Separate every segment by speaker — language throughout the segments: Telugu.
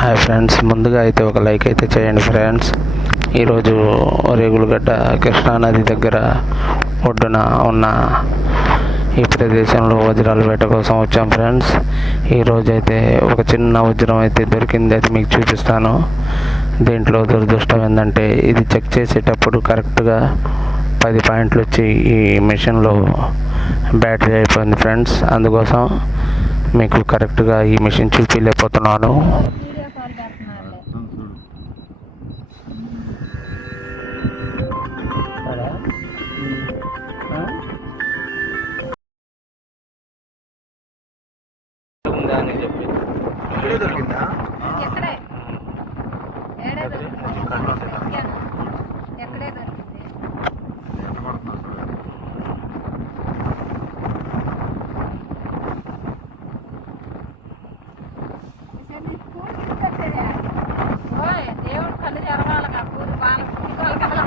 Speaker 1: హాయ్ ఫ్రెండ్స్ ముందుగా అయితే ఒక లైక్ అయితే చేయండి ఫ్రెండ్స్ ఈరోజు రేగులగడ్డ కృష్ణానది దగ్గర ఒడ్డున ఉన్న ఈ ప్రదేశంలో వజ్రాల వేట కోసం వచ్చాం ఫ్రెండ్స్ ఈరోజు అయితే ఒక చిన్న వజ్రం అయితే దొరికింది అయితే మీకు చూపిస్తాను. దీంట్లో దురదృష్టం ఏంటంటే ఇది చెక్ చేసేటప్పుడు కరెక్ట్గా పది పాయింట్లు వచ్చి ఈ మిషన్లో బ్యాటరీ అయిపోయింది ఫ్రెండ్స్ అందుకోసం మీకు కరెక్ట్గా ఈ మిషన్ చూపించలేకపోతున్నాను
Speaker 2: వీడియో కాల్ చేస్తున్నారులే
Speaker 3: ఇక్కడే దొరికిందా
Speaker 2: ఎక్కడే ఏడే దొరికింది ఎక్కాను. ఎక్కడే దొరికింది ఇసలు ఈ స్కూల్ తీసుకొచ్చేదే. ఓయ్, దేవుడు కళ్ళు తెరవాలి కా కూలి బాగా కూలి కదా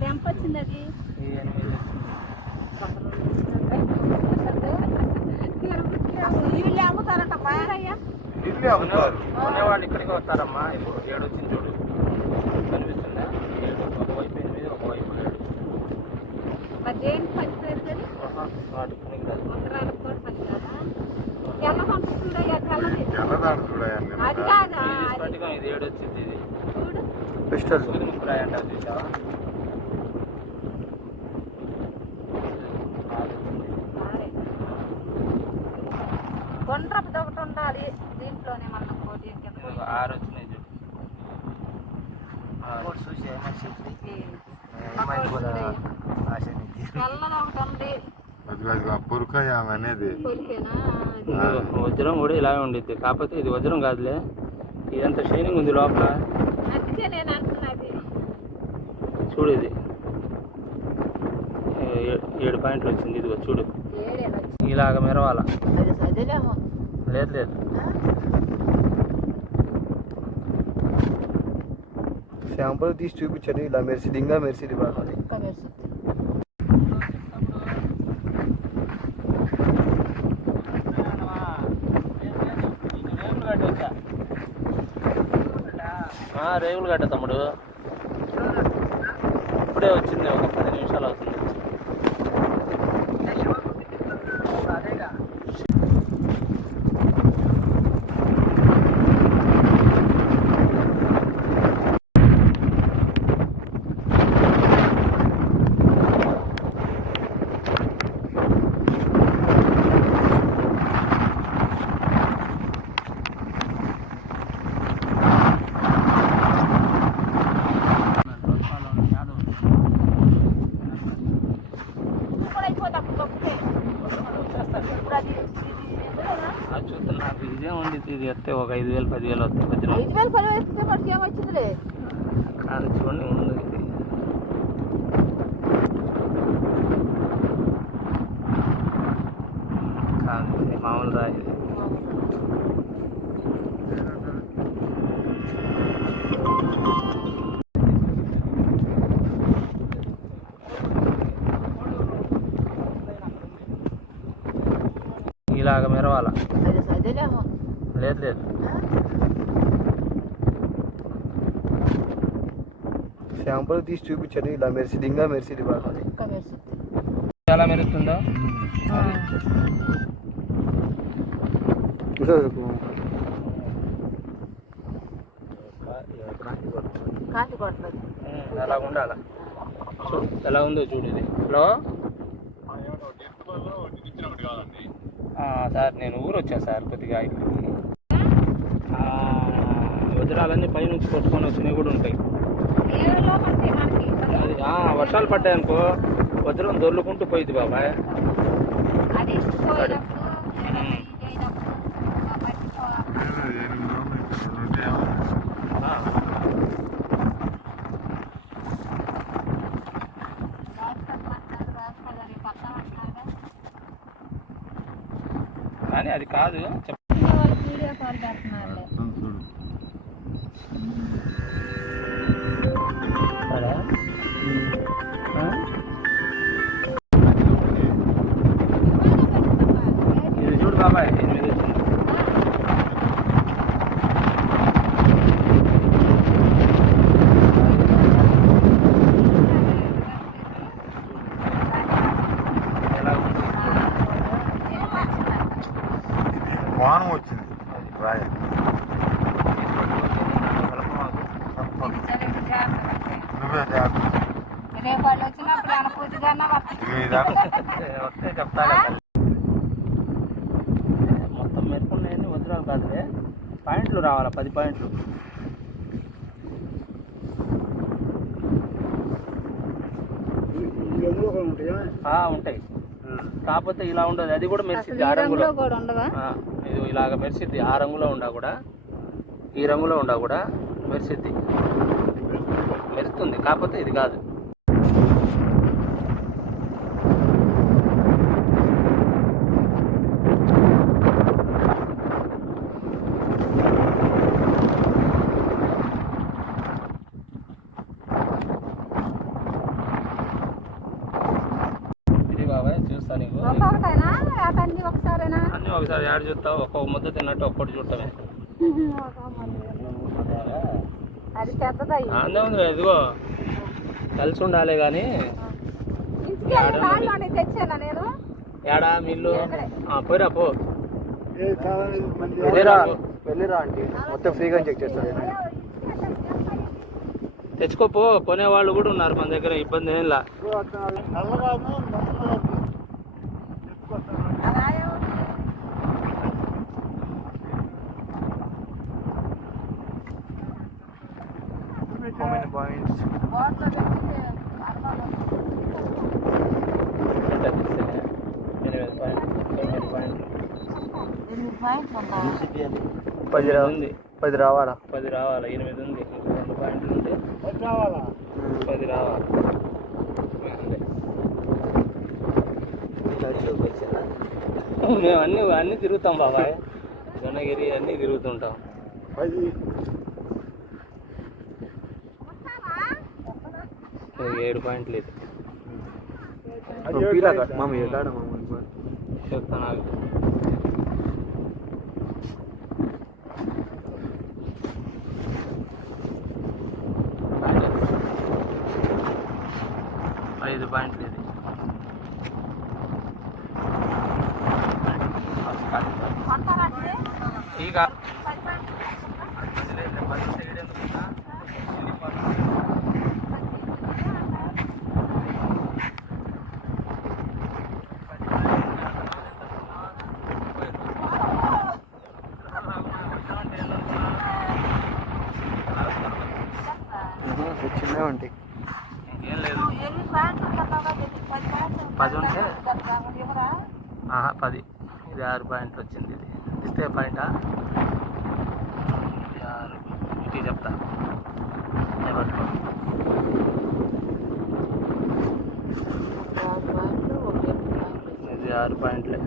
Speaker 2: తెంపొచ్చింది అది వీళ్ళు అమ్ముతారటమ్మా
Speaker 3: ఇల్లే అమ్ముతారు
Speaker 1: కొనేవాళ్ళు ఇక్కడికి వస్తారమ్మా. ఇప్పుడు ఏడు వచ్చింది చూడు. కనిపిస్తుందా? ఏడు ఒకవైపు ఎనిమిది ఒకవైపు ఏడు. ఇది ఏడు వచ్చింది ఇది
Speaker 2: చూడు.
Speaker 3: పిస్టల్
Speaker 1: ముక్కరాయి అంటారు చూసావా
Speaker 2: సరే. గుండ్రపు ఒకటి ఉండాలి. దీంట్లోనే మనం
Speaker 1: ఆరు వచ్చినాయి
Speaker 3: అనేది.
Speaker 1: వజ్రం కూడా ఇలాగే ఉండిద్ది. కాకపోతే ఇది వజ్రం కాదులే. ఇదంతా షైనింగ్ ఉంది లోపల. చూడు ఇది. ఏడు పాయింట్లు వచ్చింది. ఇదిగో చూడు. ఇలాగ మెరవాల. లేదు లేదు.
Speaker 3: శాంపుల్ తీసి చూపించండి. ఇలా మెరిసిది ఇంకా మెరిసిది బాగా
Speaker 2: ఇంకా మెరుస్తుంది
Speaker 1: రేగులు గడ్డ తమ్ముడు. ఇప్పుడే వచ్చింది ఒక పది నిమిషాలు
Speaker 2: ఇప్పుడు
Speaker 1: నాకు ఇదే ఉంది ఇది? వస్తే ఒక ఐదు వేలు పదివేలు వస్తాయి వజ్రం
Speaker 2: ఐదు వేలు పదివేలు వస్తే మనకి ఏమొచ్చిందిలే
Speaker 1: కాదు చూడండి ఉంది ఇది కాదు మామూలు రాయి
Speaker 2: చదివేమో
Speaker 1: లేదు లేదు.
Speaker 3: శాంపుల్ తీసి చూపించండి. ఇలా మెరిసిది ఇంకా మెరిసిది బాగా.
Speaker 2: ఇంకా మెరుస్తుంది?
Speaker 1: అలా ఉండాల? ఎలా ఉందో చూడు ఇది. హలో ఆ, సార్ నేను ఊరు వచ్చా సార్? కొద్దిగా ఇక్కడికి ఆ, వజ్రాలన్నీ పైనుంచి కొట్టుకొని వచ్చినవి కూడా ఉంటాయి. అది ఆ, వర్షాలు పడ్డాయి అనుకో వజ్రం దొర్లుకుంటూ పోయింది బాబాయ్. కానీ అది కాదు.
Speaker 2: వీడియో కాల్
Speaker 1: ఆ? ఇది చూడు బాబాయ్ దీని మీద వచ్చింది. ఎలా ఉంది?
Speaker 3: వానం వచ్చింది. రాయ. నువ్వే జాగ్రత్త.
Speaker 2: రేపు వాళ్ళు వచ్చినప్పుడు.
Speaker 1: వస్తే. మొత్తం మెరుపున్నాయని వజ్రాలు కాదులే. పాయింట్లు రావాలా? పది పాయింట్లు. ఆ, ఉంటాయి. కాకపోతే ఇలా ఉండదు. అది కూడా మెరిసిద్ది ఆ రంగులో
Speaker 2: కూడా ఉండవా?
Speaker 1: ఆ, ఇది ఇలాగ మెరిసిద్ది. ఆ రంగులో ఉండా కూడా ఈ రంగులో ఉండా కూడా మెరిసిద్ది. మెరుస్తుంది. కాకపోతే ఇది కాదు ఇది బాబాయ్ చూస్తా నీకు
Speaker 2: ఒక్కొక్కటైనా అన్ని ఒకసారేనా
Speaker 1: అన్నీ ఒకసారి యాడ్ చూస్తావు ఒక్కొక్క ముద్ద తిన్నట్టు ఒక్కటి చూడటమే.
Speaker 2: అది
Speaker 1: ఉంది ఇదిగో. కలిసి ఉండాలి కానీ ఏడా మిల్లు ఆ, పోయిరా పో.
Speaker 3: వెళ్ళిరా. వెళ్ళిరా ఆంటీ. మొత్తం ఫ్రీగా చెక్ చేస్తాను
Speaker 1: తెచ్చుకోపో కొనేవాళ్ళు కూడా ఉన్నారు మన దగ్గర ఇబ్బంది ఏం లా
Speaker 3: పాయింట్స్
Speaker 1: ఎంత తీసేనే? ఎనిమిది పాయింట్లు, తొమ్మిది పాయింట్లు.
Speaker 3: పది
Speaker 1: ఉంది.
Speaker 3: పది రావాలా?
Speaker 1: పది రావాలి? ఎనిమిది ఉంది. రెండు పాయింట్లు ఉంటే పది రావాలి? అంతే. మేము అన్ని అన్ని తిరుగుతాం బాబాయ్. జొన్నగిరి అన్ని తిరుగుతుంటాం. ఇది ఏడు పాయింట్లు ఇది
Speaker 3: మామయ్య
Speaker 1: చెప్తాను ఆగు. ఐదు పాయింట్లు ఇది ಈಗ
Speaker 3: చిన్నగా ఉంటాయి
Speaker 1: ఏం లేదు పది ఉంటే? ఆహా, పది. ఇది ఆరు పాయింట్లు వచ్చింది ఇది. ఇస్తే పాయింటా? ఇది ఆరు. ఇది చెప్తా. నేను ఇది ఆరు పాయింట్లే.